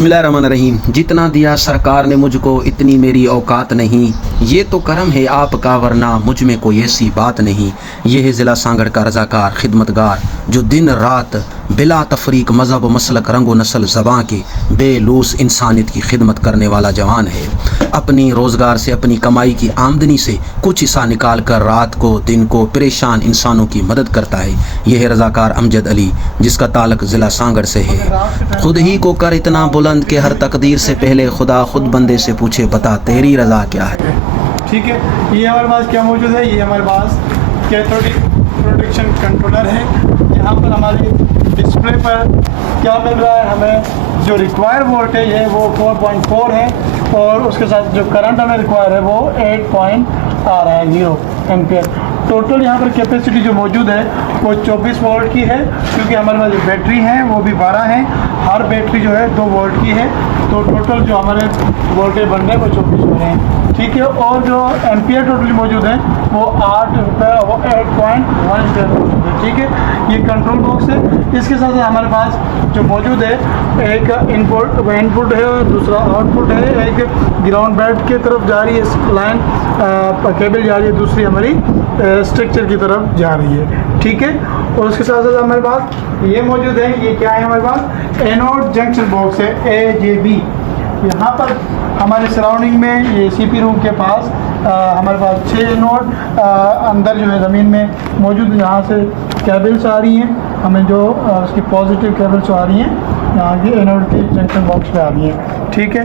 बिस्मिल्लाहिर्रहमानिर्रहीम। जितना दिया सरकार ने मुझको इतनी मेरी औकात नहीं, ये तो करम है आपका वरना मुझ में कोई ऐसी बात नहीं। ये है ज़िला सांगड़ का रज़ाकार खिदमतगार जो दिन रात बिला तफरीक मज़हब मसलक रंग व नस्ल ज़बाँ के बेलूस इंसानियत की खिदमत करने वाला जवान है। अपनी रोज़गार से अपनी कमाई की आमदनी से कुछ हिस्सा निकाल कर रात को दिन को परेशान इंसानों की मदद करता है। यह है रज़ाकार अमजद अली जिसका ताल्लुक़ ज़िला सांगड़ से है। खुद ही को कर इतना बुलंद कि हर तकदीर से पहले खुदा खुद बंदे से पूछे बता तेरी रज़ा क्या है। ठीक है, ये हमारे पास क्या मौजूद है, ये हमारे पास कैथोडिक प्रोटेक्शन कंट्रोलर है। यहाँ पर हमारी डिस्प्ले पर क्या मिल रहा है, हमें जो रिक्वायर वोल्टेज है वो 4.4 है और उसके साथ जो करंट हमें रिक्वायर है वो 8 पॉइंट आ रहा है 0 एम्पियर। टोटल यहाँ पर कैपेसिटी जो मौजूद है वो 24 वोल्ट की है, क्योंकि हमारे पास जो बैटरी है वो भी 12 है। हर बैटरी जो है 2 वोल्ट की है, तो टोटल जो हमारे वोल्टेज बन रहे हैं वो 24 हो रहे हैं। ठीक है, और जो एम्पियर टोटली मौजूद है वो 8.1 मौजूद है। ठीक है, ये कंट्रोल बॉक्स है। इसके साथ साथ हमारे पास जो मौजूद है एक इनपुट है और दूसरा आउटपुट है। एक ग्राउंड बेड की तरफ जा रही है लाइन, केबल जा रही है, दूसरी हमारी स्ट्रक्चर की तरफ जा रही है। ठीक है, और उसके साथ साथ हमारे पास ये मौजूद है, ये क्या है हमारे पास एनोड जंक्शन बॉक्स है AJB। यहाँ पर हमारे सराउंडिंग में ये CP रूम के पास हमारे पास 6 एनोड अंदर जो है ज़मीन में मौजूद, यहाँ से केबल्स आ रही हैं हमें, जो उसकी पॉजिटिव केबल्स आ रही हैं यहाँ की एनोड की जंक्शन बॉक्स पे आ रही हैं। ठीक है,